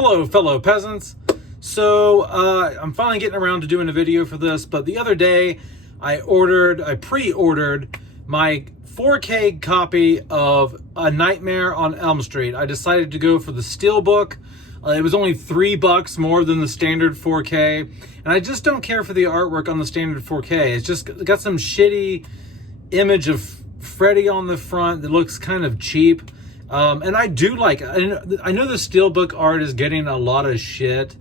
Hello, fellow peasants. So, I'm finally getting around to doing a video for this, but the other day I pre-ordered my 4K copy of A Nightmare on Elm Street. I decided to go for the Steelbook. It was only $3 more than the standard 4K, and I just don't care for the artwork on the standard 4K. It's just got some shitty image of Freddy on the front that looks kind of cheap. And I do like, I know the Steelbook art is getting a lot of shit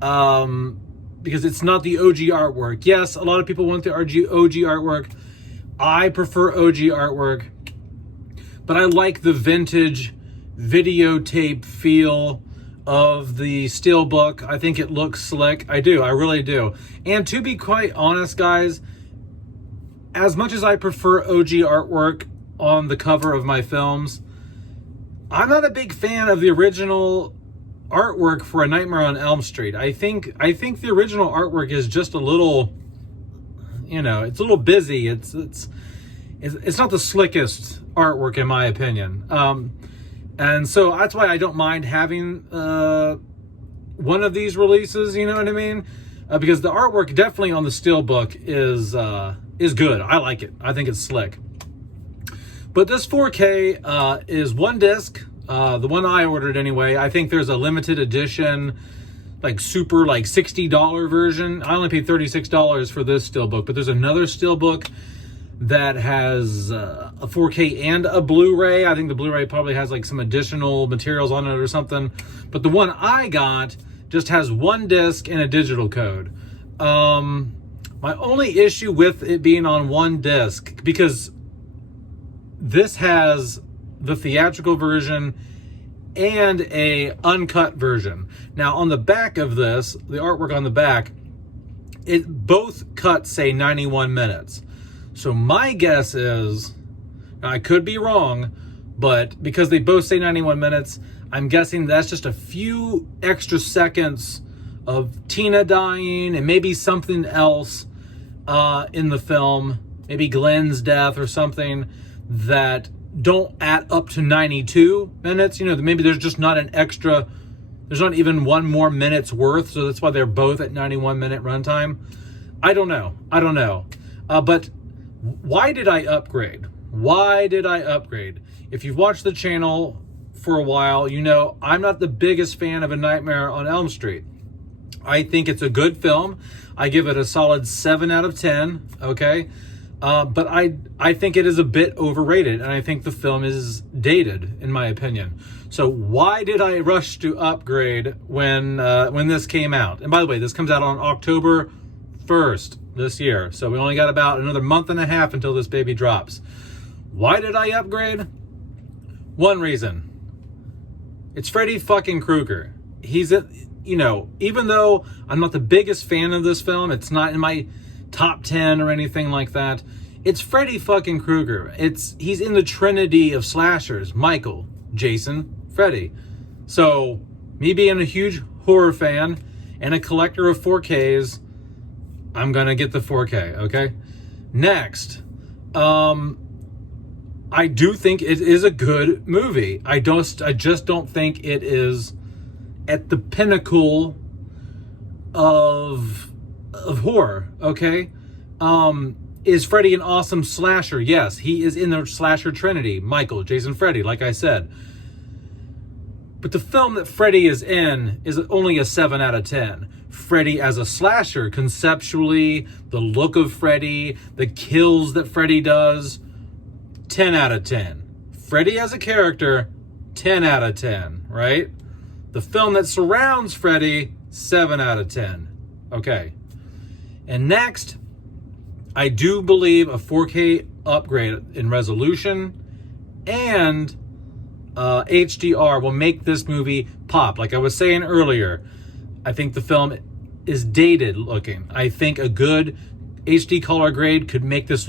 because it's not the OG artwork. Yes, a lot of people want the OG artwork. I prefer OG artwork, but I like the vintage videotape feel of the Steelbook. I think it looks slick. I do, I really do. And to be quite honest, guys, as much as I prefer OG artwork on the cover of my films, I'm not a big fan of the original artwork for A Nightmare on Elm Street. I think the original artwork is just a little, you know, it's a little busy. It's not the slickest artwork in my opinion. And so that's why I don't mind having one of these releases, you know what I mean? Because the artwork definitely on the Steelbook is good. I like it. I think it's slick. But this 4K is one disc, the one I ordered anyway. I think there's a limited edition, like super like $60 version. I only paid $36 for this Steelbook, but there's another Steelbook that has a 4K and a Blu-ray. I think the Blu-ray probably has like some additional materials on it or something. But the one I got just has one disc and a digital code. My only issue with it being on one disc, because this has the theatrical version and a uncut version. Now on the back of this, the artwork on the back, it both cuts say 91 minutes. So my guess is, now I could be wrong, but because they both say 91 minutes, I'm guessing that's just a few extra seconds of Tina dying and maybe something else in the film, maybe Glenn's death or something, that don't add up to 92 minutes. You know, maybe there's just not an extra, there's not even one more minute's worth, so that's why they're both at 91 minute runtime. I don't know. But why did I upgrade? Why did I upgrade? If you've watched the channel for a while, you know I'm not the biggest fan of A Nightmare on Elm Street. I think it's a good film. I give it a solid 7 out of 10, okay? But I think it is a bit overrated, and I think the film is dated, in my opinion. So why did I rush to upgrade when this came out? And by the way, this comes out on October 1st this year. So we only got about another month and a half until this baby drops. Why did I upgrade? One reason. It's Freddy fucking Krueger. He's you know, even though I'm not the biggest fan of this film, it's not in my top 10 or anything like that, it's Freddy fucking Krueger. He's in the trinity of slashers: Michael, Jason, Freddy. So me being a huge horror fan and a collector of 4Ks, I'm gonna get the 4K, okay? Next, I do think it is a good movie. I just don't think it is at the pinnacle of horror, okay? Is Freddy an awesome slasher? Yes, he is in the slasher trinity: Michael, Jason, Freddy, like I said. But the film that Freddy is in is only a 7 out of 10. Freddy as a slasher, conceptually, the look of Freddy, the kills that Freddy does, 10 out of 10. Freddy as a character, 10 out of 10, right? The film that surrounds Freddy, 7 out of 10. Okay. And next, I do believe a 4K upgrade in resolution and HDR will make this movie pop. Like I was saying earlier, I think the film is dated looking. I think a good HD color grade could make this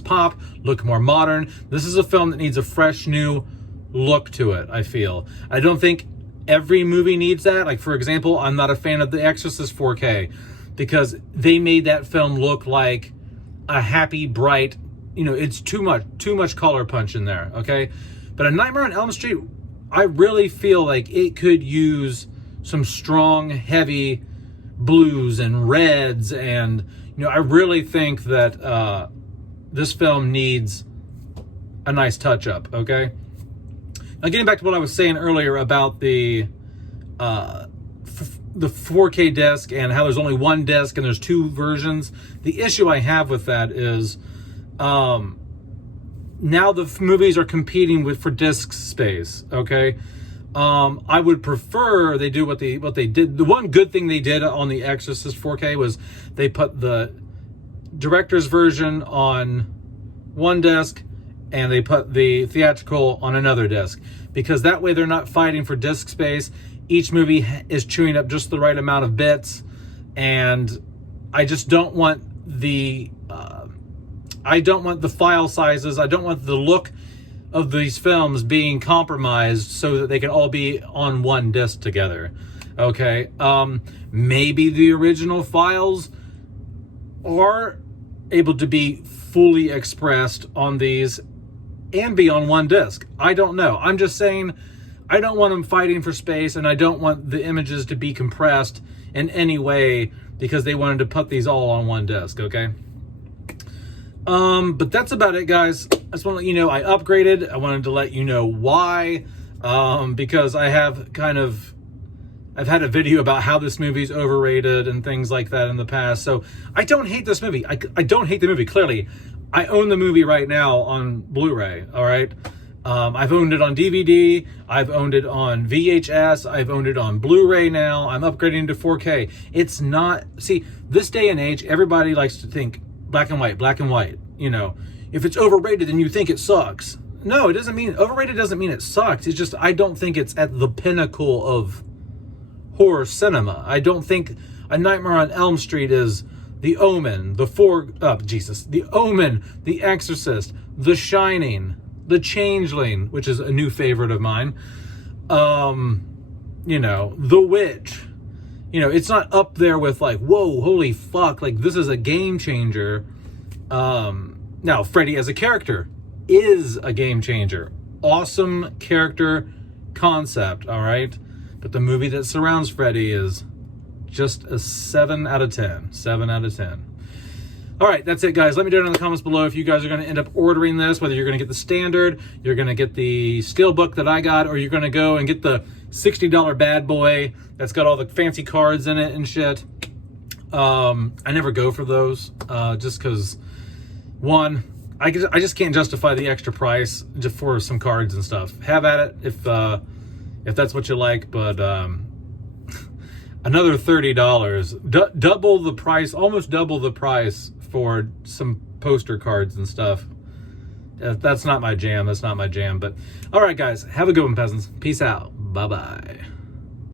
pop, look more modern. This is a film that needs a fresh new look to it, I feel. I don't think every movie needs that. Like, for example, I'm not a fan of The Exorcist 4K because they made that film look like a happy, bright, you know, it's too much color punch in there, okay? But A Nightmare on Elm Street, I really feel like it could use some strong, heavy blues and reds, and I really think that this film needs a nice touch-up, okay? Now, getting back to what I was saying earlier about the 4K disc and how there's only one disc and there's two versions, the issue I have with that is now the movies are competing for disc space, okay? I would prefer they do what they did. The one good thing they did on The Exorcist 4K was they put the director's version on one disc and they put the theatrical on another disc, because that way they're not fighting for disc space. Each movie is chewing up just the right amount of bits, and I just don't want the file sizes. I don't want the look of these films being compromised so that they can all be on one disc together. Okay, maybe the original files are able to be fully expressed on these and be on one disc. I don't know. I'm just saying, I don't want them fighting for space, and I don't want the images to be compressed in any way because they wanted to put these all on one disc, okay? But that's about it, guys. I just want to let you know I upgraded. I wanted to let you know why, because I've had a video about how this movie's overrated and things like that in the past. So I don't hate this movie. I don't hate the movie, clearly. I own the movie right now on Blu-ray, all right? I've owned it on DVD. I've owned it on VHS. I've owned it on Blu-ray now. I'm upgrading to 4K. It's not... See, this day and age, everybody likes to think black and white, black and white. If it's overrated, then you think it sucks. No, it doesn't mean... Overrated doesn't mean it sucks. It's just I don't think it's at the pinnacle of horror cinema. I don't think A Nightmare on Elm Street is The Omen, The Omen, The Exorcist, The Shining, The Changeling, which is a new favorite of mine. The Witch. It's not up there with like, whoa, holy fuck, like this is a game changer. Now, Freddy as a character is a game changer. Awesome character concept, all right? But the movie that surrounds Freddy is just a 7 out of 10. 7 out of 10. All right, that's it, guys. Let me know in the comments below if you guys are going to end up ordering this, whether you're going to get the standard, you're going to get the Steelbook that I got, or you're going to go and get the $60 bad boy that's got all the fancy cards in it and shit. I never go for those, just because, one, I just can't justify the extra price just for some cards and stuff. Have at it if that's what you like, but another $30, double the price, almost double the price for some poster cards and stuff. That's not my jam. That's not my jam. But all right, guys, have a good one, peasants. Peace out. Bye-bye.